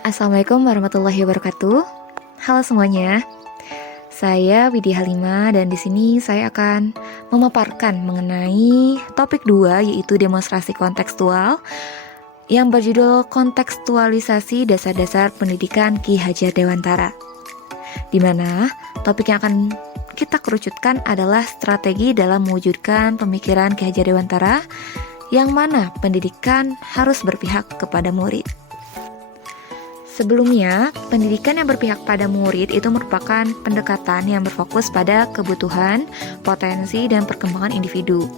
Assalamualaikum warahmatullahi wabarakatuh. Halo semuanya, saya Widya Halima dan di sini saya akan memaparkan mengenai topik 2 yaitu demonstrasi kontekstual yang berjudul kontekstualisasi dasar-dasar pendidikan Ki Hajar Dewantara. Di mana topik yang akan kita kerucutkan adalah strategi dalam mewujudkan pemikiran Ki Hajar Dewantara yang mana pendidikan harus berpihak kepada murid. Sebelumnya, pendidikan yang berpihak pada murid itu merupakan pendekatan yang berfokus pada kebutuhan, potensi, dan perkembangan individu.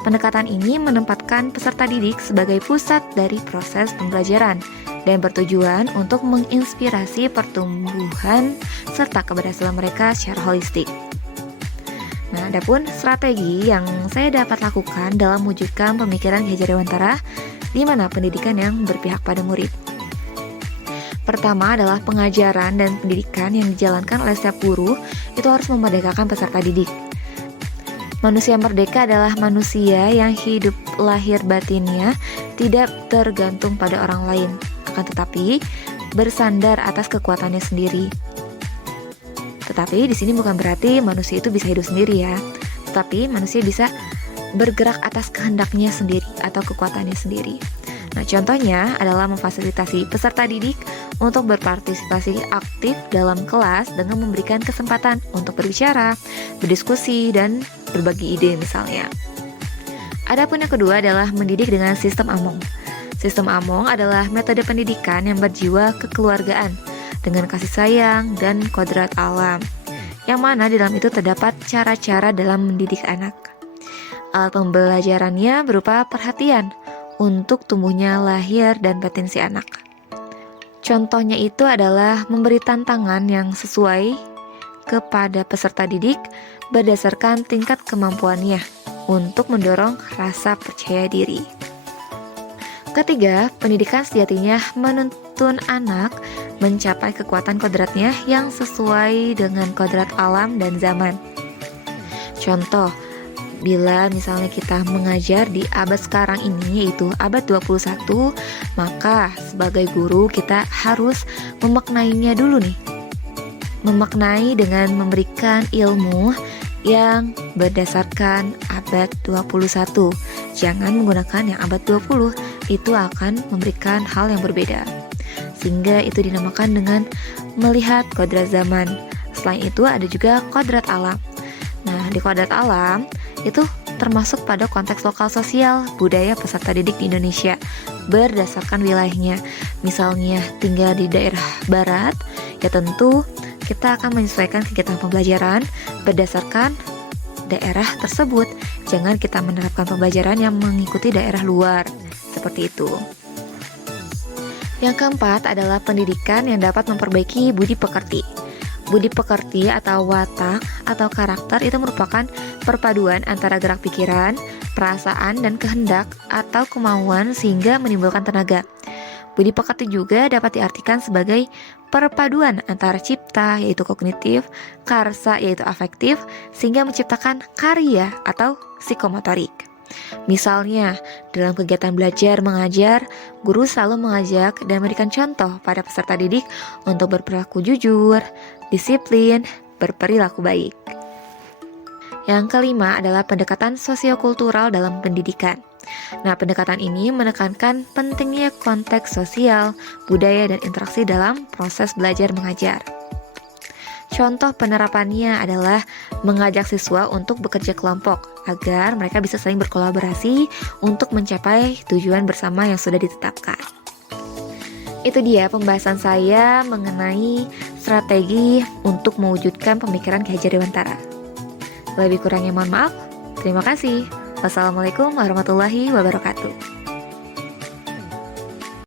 Pendekatan ini menempatkan peserta didik sebagai pusat dari proses pembelajaran dan bertujuan untuk menginspirasi pertumbuhan serta keberhasilan mereka secara holistik. Nah, adapun strategi yang saya dapat lakukan dalam mewujudkan pemikiran Ki Hajar Dewantara di mana pendidikan yang berpihak pada murid. Pertama adalah pengajaran dan pendidikan yang dijalankan oleh setiap guru itu harus memerdekakan peserta didik. Manusia merdeka adalah manusia yang hidup lahir batinnya tidak tergantung pada orang lain, akan tetapi bersandar atas kekuatannya sendiri. Tetapi di sini bukan berarti manusia itu bisa hidup sendiri ya, tetapi manusia bisa bergerak atas kehendaknya sendiri atau kekuatannya sendiri. Nah, contohnya adalah memfasilitasi peserta didik untuk berpartisipasi aktif dalam kelas dengan memberikan kesempatan untuk berbicara, berdiskusi, dan berbagi ide misalnya. Adapun yang kedua adalah mendidik dengan sistem Among. Sistem Among adalah metode pendidikan yang berjiwa kekeluargaan dengan kasih sayang dan kodrat alam, yang mana di dalam itu terdapat cara-cara dalam mendidik anak. Alat pembelajarannya berupa perhatian untuk tumbuhnya lahir dan batin si anak. Contohnya itu adalah memberi tantangan yang sesuai kepada peserta didik berdasarkan tingkat kemampuannya untuk mendorong rasa percaya diri. Ketiga, pendidikan sejatinya menuntun anak mencapai kekuatan kodratnya yang sesuai dengan kodrat alam dan zaman. Contoh, bila misalnya kita mengajar di abad sekarang ini yaitu abad 21, maka sebagai guru kita harus memaknainya dulu nih. Memaknai dengan memberikan ilmu yang berdasarkan abad 21. Jangan menggunakan yang abad 20, itu akan memberikan hal yang berbeda. Sehingga itu dinamakan dengan melihat kodrat zaman. Selain itu ada juga kodrat alam. Nah, di kodrat alam itu termasuk pada konteks lokal sosial budaya peserta didik di Indonesia berdasarkan wilayahnya. Misalnya tinggal di daerah barat, ya tentu kita akan menyesuaikan kegiatan pembelajaran berdasarkan daerah tersebut. Jangan kita menerapkan pembelajaran yang mengikuti daerah luar, seperti itu. Yang keempat adalah pendidikan yang dapat memperbaiki budi pekerti. Budi pekerti atau watak atau karakter itu merupakan perpaduan antara gerak pikiran, perasaan, dan kehendak atau kemauan sehingga menimbulkan tenaga. Budi pekerti juga dapat diartikan sebagai perpaduan antara cipta yaitu kognitif, karsa yaitu afektif sehingga menciptakan karya atau psikomotorik. Misalnya, dalam kegiatan belajar mengajar, guru selalu mengajak dan memberikan contoh pada peserta didik untuk berperilaku jujur, disiplin, berperilaku baik. Yang kelima adalah pendekatan sosiokultural dalam pendidikan. Nah, pendekatan ini menekankan pentingnya konteks sosial, budaya, dan interaksi dalam proses belajar mengajar. Contoh penerapannya adalah mengajak siswa untuk bekerja kelompok agar mereka bisa saling berkolaborasi untuk mencapai tujuan bersama yang sudah ditetapkan. Itu dia pembahasan saya mengenai strategi untuk mewujudkan pemikiran Ki Hajar Dewantara. Lebih kurangnya mohon maaf. Terima kasih. Wassalamualaikum warahmatullahi wabarakatuh.